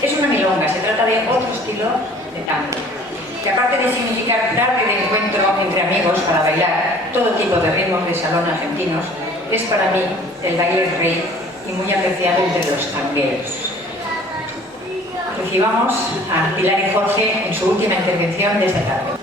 Es una milonga, se trata de otro estilo de tango, que aparte de significar tarde de encuentro entre amigos para bailar todo tipo de ritmos de salón argentinos, es para mí el baile rey y muy apreciado entre los tangueros. Recibamos a Pilar y Jorge en su última intervención de esta tarde.